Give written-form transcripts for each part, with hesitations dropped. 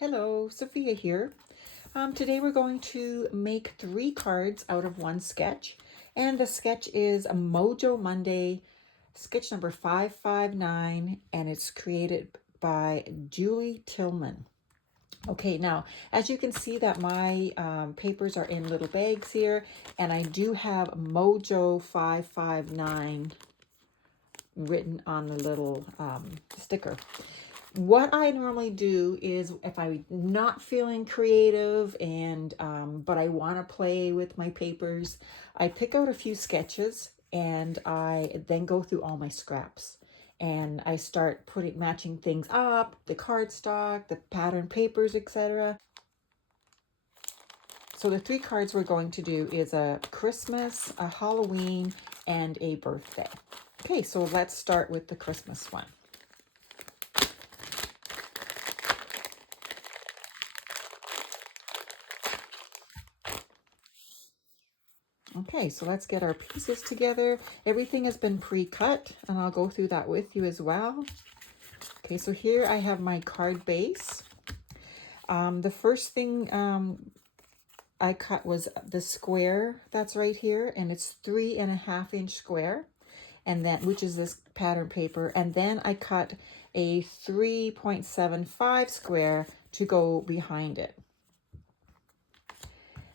Hello, Sophia here. Today we're going to make 3 cards out of one sketch. And the sketch is a Mojo Monday, sketch number 559, and it's created by Julie Tillman. Okay, now, as you can see that my papers are in little bags here, and I do have Mojo 559 written on the little sticker. What I normally do is if I'm not feeling creative and but I want to play with my papers, I pick out a few sketches and I then go through all my scraps and I start matching things up, the cardstock, the pattern papers, etc. So the 3 cards we're going to do is a Christmas, a Halloween, and a birthday. Okay, so let's start with the Christmas one. Okay, so let's get our pieces together. Everything has been pre-cut, and I'll go through that with you as well. Okay, so here I have my card base. The first thing I cut was the square that's right here, and it's 3.5 inch square, and then which is this pattern paper. And then I cut a 3.75 square to go behind it.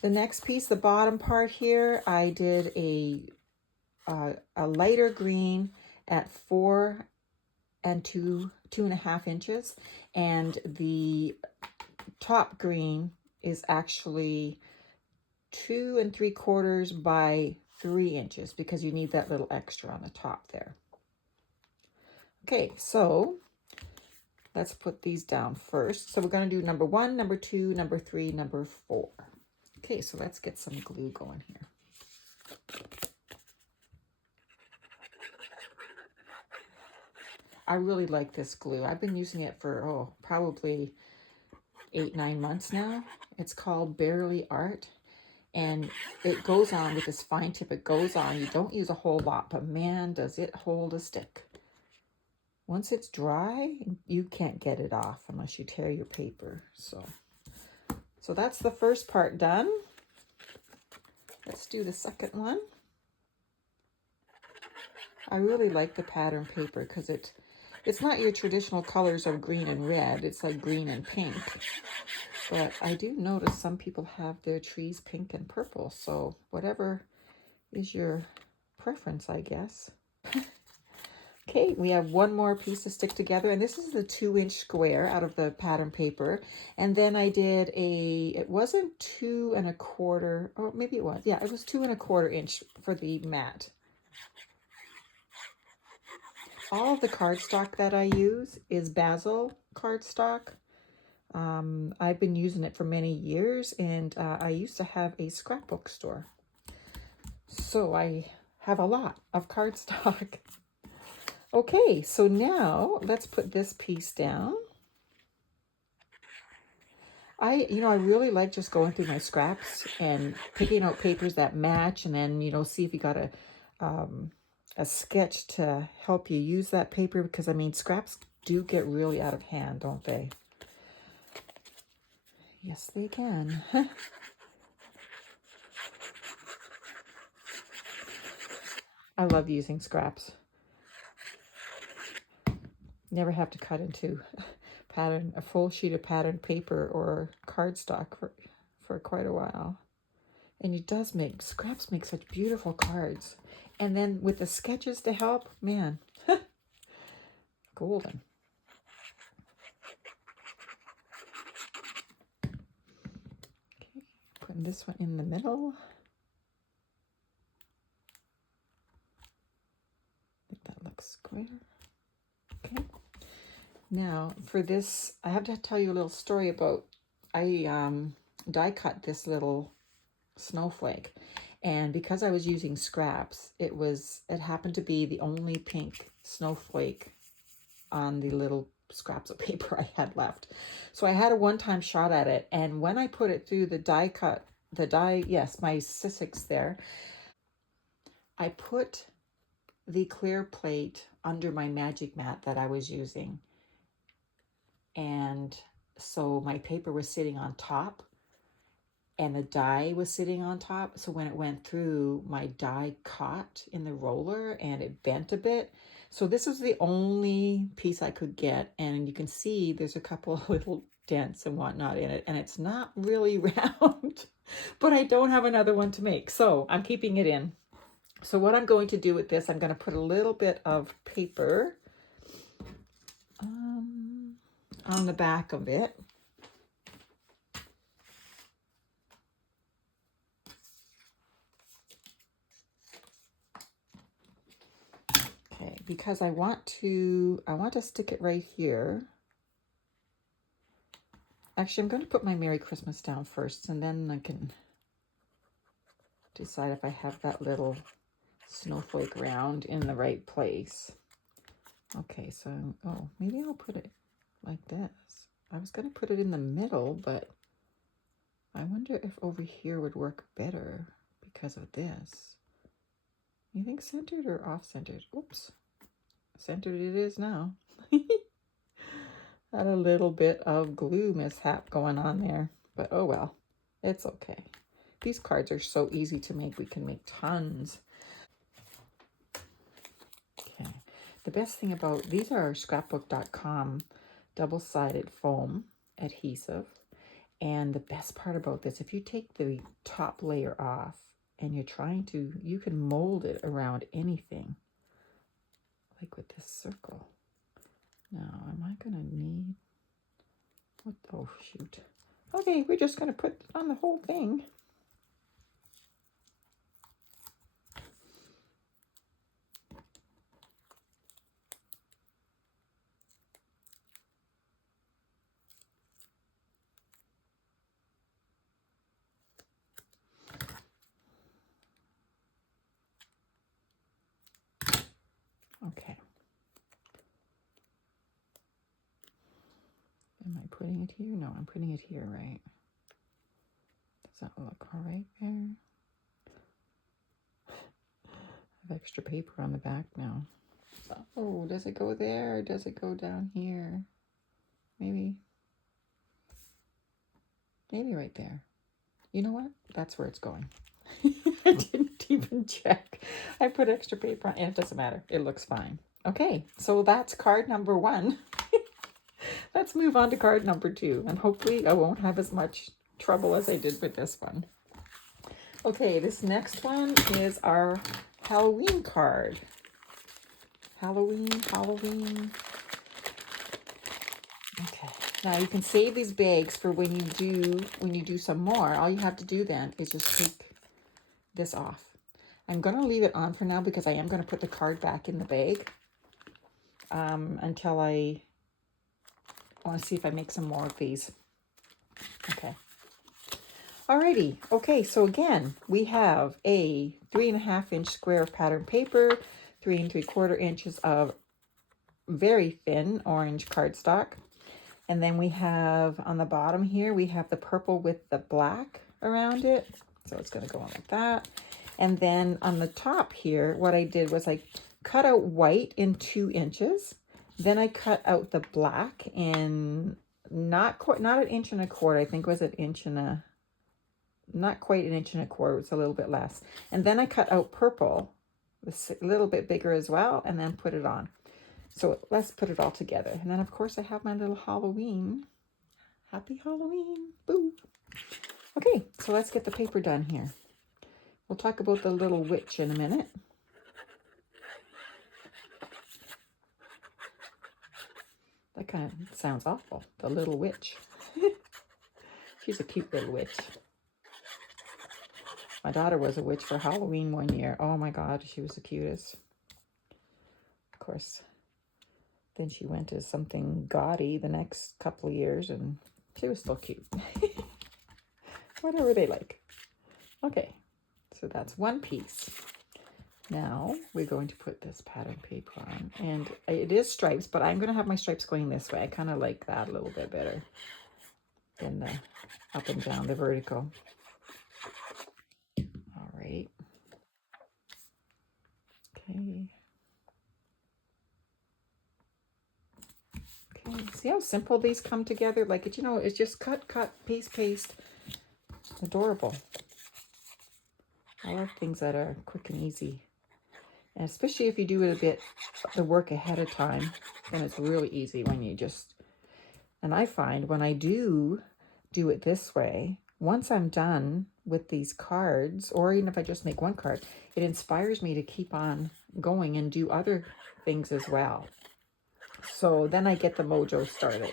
The next piece, the bottom part here, I did a lighter green at 4 and 2.5 inches, and the top green is actually 2 3/4 by 3 inches because you need that little extra on the top there. Okay, so let's put these down first. So we're going to do number 1, number 2, number 3, number 4. Okay, so let's get some glue going here. I really like this glue. I've been using it for, probably 8-9 months now. It's called Bearly Art, and it goes on with this fine tip. It goes on. You don't use a whole lot, but man, does it hold a stick. Once it's dry, you can't get it off unless you tear your paper. So that's the first part done. Let's do the second one. I really like the pattern paper because it's not your traditional colors of green and red. It's like green and pink. But I do notice some people have their trees pink and purple. So whatever is your preference, I guess. Okay, we have one more piece to stick together, and this is the 2-inch square out of the pattern paper. And then I did it wasn't 2 1/4, or maybe it was. Yeah, it was 2 1/4 inch for the mat. All of the cardstock that I use is Basil cardstock. I've been using it for many years, and I used to have a scrapbook store. So I have a lot of cardstock. Okay, so now let's put this piece down. I really like just going through my scraps and picking out papers that match, and then, see if you got a sketch to help you use that paper, because, I mean, scraps do get really out of hand, don't they? Yes, they can. I love using scraps. Never have to cut into a full sheet of patterned paper or cardstock for quite a while. And scraps make such beautiful cards. And then with the sketches to help, man, golden. Okay, putting this one in the middle. I think that looks square. Okay. Now for this, I have to tell you a little story about, I die cut this little snowflake, and because I was using scraps, it happened to be the only pink snowflake on the little scraps of paper I had left. So I had a one-time shot at it, and when I put it through my Sizzix there, I put the clear plate under my magic mat that I was using, and So my paper was sitting on top and the die was sitting on top. So when it went through, my die caught in the roller and it bent a bit. So this was the only piece I could get. And you can see there's a couple of little dents and whatnot in it. And it's not really round, but I don't have another one to make. So I'm keeping it in. So what I'm going to do with this, I'm going to put a little bit of paper on the back of it. Okay, because I want to stick it right here. Actually, I'm going to put my Merry Christmas down first, and then I can decide if I have that little snowflake round in the right place. Okay, so, oh, maybe I'll put it like this. I was going to put it in the middle, but I wonder if over here would work better because of this. You think centered or off-centered? Oops, centered it is now. Had a little bit of glue mishap going on there, but oh well, it's okay. These cards are so easy to make. We can make tons. Okay. The best thing about these are scrapbook.com double-sided foam adhesive. And the best part about this, if you take the top layer off and you're trying to, you can mold it around anything. Like with this circle. Now, am I going to need, what, oh shoot. Okay, we're just going to put it on the whole thing. Okay. Am I putting it here? No, I'm putting it here, right? Does that look all right there? I have extra paper on the back now. Oh, does it go there or does it go down here? Maybe right there. You know what? That's where it's going. I didn't even check. I put extra paper on, and it doesn't matter. It looks fine. Okay, so that's card number 1. Let's move on to card number 2, and hopefully I won't have as much trouble as I did with this one. Okay, this next one is our Halloween card. Halloween. Okay, now you can save these bags for when you do some more. All you have to do then is just take this off. I'm going to leave it on for now because I am going to put the card back in the bag until I want to see if I make some more of these. Okay. Alrighty. Okay, so again, we have a 3.5-inch square of pattern paper, 3 3/4 inches of very thin orange cardstock. And then we have on the bottom here, we have the purple with the black around it. So it's going to go on like that. And then on the top here, what I did was I cut out white in 2 inches. Then I cut out the black in not 1.25 inches. I think it was an inch and a, not quite 1.25 inches. It was a little bit less. And then I cut out purple, a little bit bigger as well, and then put it on. So let's put it all together. And then of course I have my little Halloween. Happy Halloween. Boo. Okay, so let's get the paper done here. We'll talk about the little witch in a minute. That kind of sounds awful. The little witch. She's a cute little witch. My daughter was a witch for Halloween one year. Oh my God, she was the cutest. Of course, then she went to something gaudy the next couple of years and she was still cute. Whatever they like. Okay, so that's one piece. Now we're going to put this pattern paper on, and it is stripes, but I'm going to have my stripes going this way. I kind of like that a little bit better than the up and down, the vertical. All right. Okay. Okay. See how simple these come together? Like, it, you know, it's just cut, paste, paste. Adorable. I love things that are quick and easy. And especially if you do it a bit, the work ahead of time, then it's really easy when you just, and I find when I do it this way, once I'm done with these cards, or even if I just make one card, it inspires me to keep on going and do other things as well. So then I get the mojo started.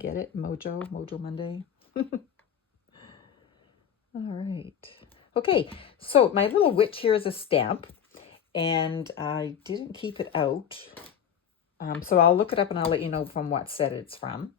Get it? Mojo Monday. All right. Okay, so my little witch here is a stamp, and I didn't keep it out. So I'll look it up and I'll let you know from what set it's from.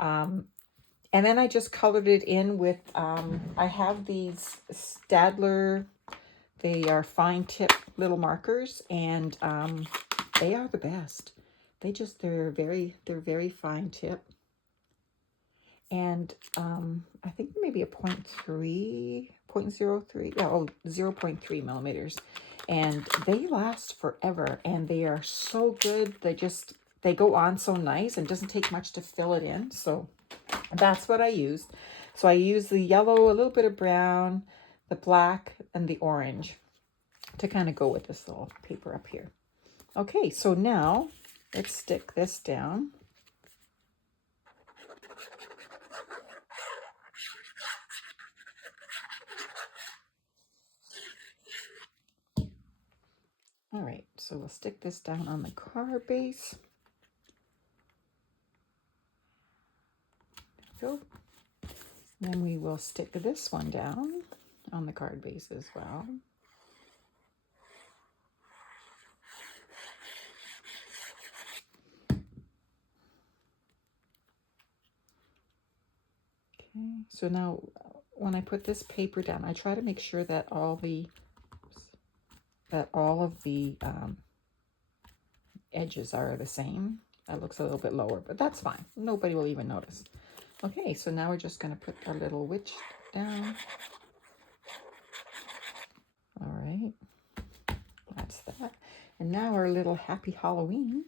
And then I just colored it in with, I have these Staedtler, they are fine tip little markers, and they are the best. They're very fine tip. And I think maybe a 0.03, yeah, 0.3 millimeters. And they last forever, and they are so good. They go on so nice, and it doesn't take much to fill it in. So that's what I used. So I used the yellow, a little bit of brown, the black, and the orange to kind of go with this little paper up here. Okay, so now let's stick this down. All right, so we'll stick this down on the card base. There we go. Then we will stick this one down on the card base as well. Okay, so now when I put this paper down, I try to make sure that all of the edges are the same. That looks a little bit lower, but that's fine. Nobody will even notice. Okay, so now we're just going to put our little witch down. All right, that's that. And now our little happy Halloween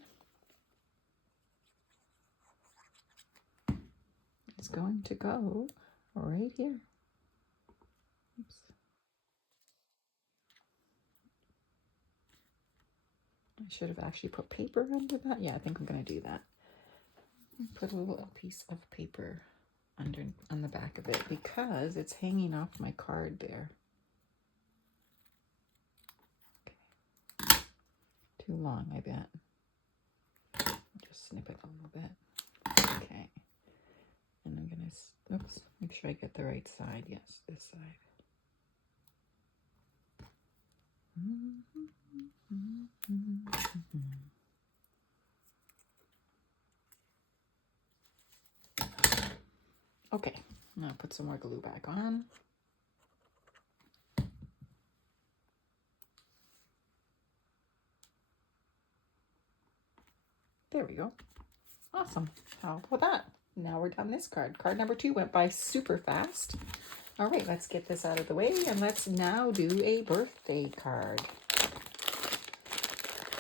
is going to go right here. Oops. I should have actually put paper under that. Yeah, I think I'm going to do that. Put a little piece of paper on the back of it because it's hanging off my card there. Okay. Too long, I bet. I'll just snip it a little bit. Okay. And I'm going to, oops, make sure I get the right side. Yes, this side. Okay, now put some more glue back on. There we go. Awesome. How about that? Now we're done this card. Card number 2 went by super fast. All right, let's get this out of the way, and let's now do a birthday card.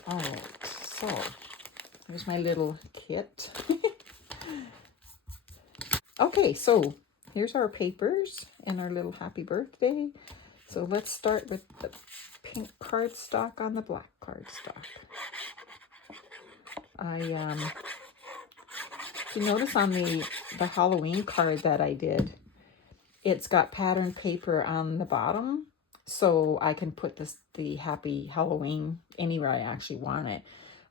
All right, so here's my little kit. Okay, so here's our papers and our little happy birthday. So let's start with the pink cardstock on the black cardstock. If you notice on the Halloween card that I did, it's got patterned paper on the bottom, so I can put the happy Halloween anywhere I actually want it.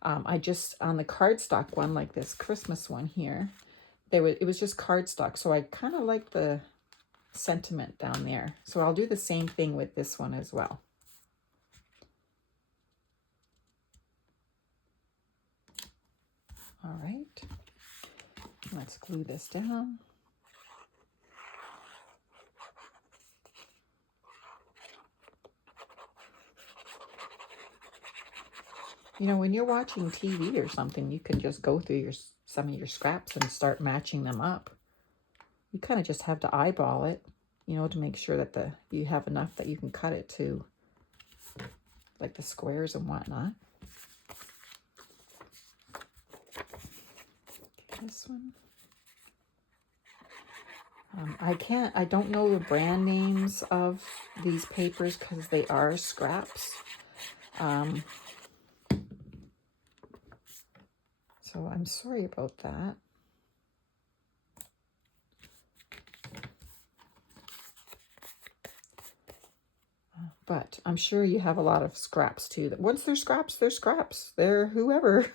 I just, on the cardstock one, like this Christmas one here, it was just cardstock, so I kind of like the sentiment down there. So I'll do the same thing with this one as well. All right, let's glue this down. You know, when you're watching TV or something, you can just go through some of your scraps and start matching them up. You kind of just have to eyeball it, you know, to make sure that you have enough that you can cut it to, like the squares and whatnot. This one. I don't know the brand names of these papers because they are scraps. So I'm sorry about that. But I'm sure you have a lot of scraps too. That once they're scraps, they're scraps. They're whoever.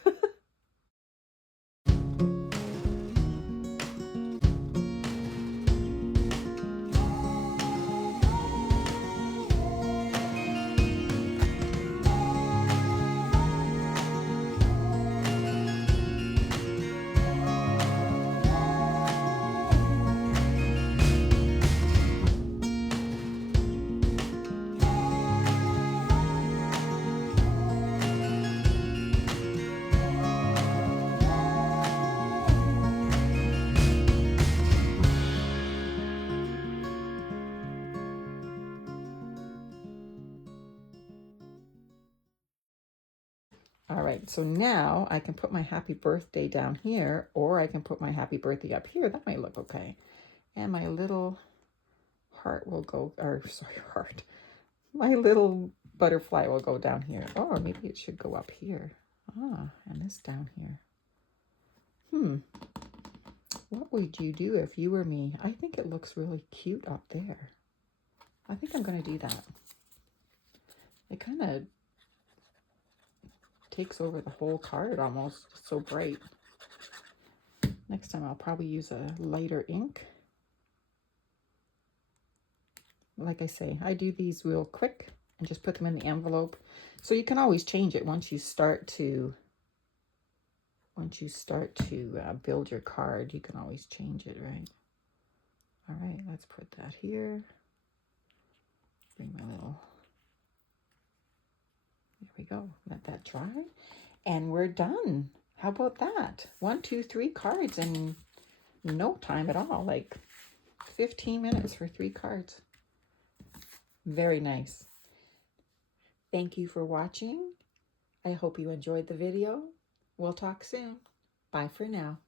All right, so now I can put my happy birthday down here, or I can put my happy birthday up here. That might look okay. And my little heart will go, or sorry, heart. My little butterfly will go down here. Or maybe it should go up here. Ah, and this down here. What would you do if you were me? I think it looks really cute up there. I think I'm going to do that. It kind of takes over the whole card almost. It's so bright. Next time I'll probably use a lighter ink. Like I say, I do these real quick and just put them in the envelope. So you can always change it once you start to build your card. You can always change it, right? All right, let's put that here. Bring my little, there we go. Let that dry. And we're done. How about that? 1, 2, 3 cards in no time at all. Like 15 minutes for 3 cards. Very nice. Thank you for watching. I hope you enjoyed the video. We'll talk soon. Bye for now.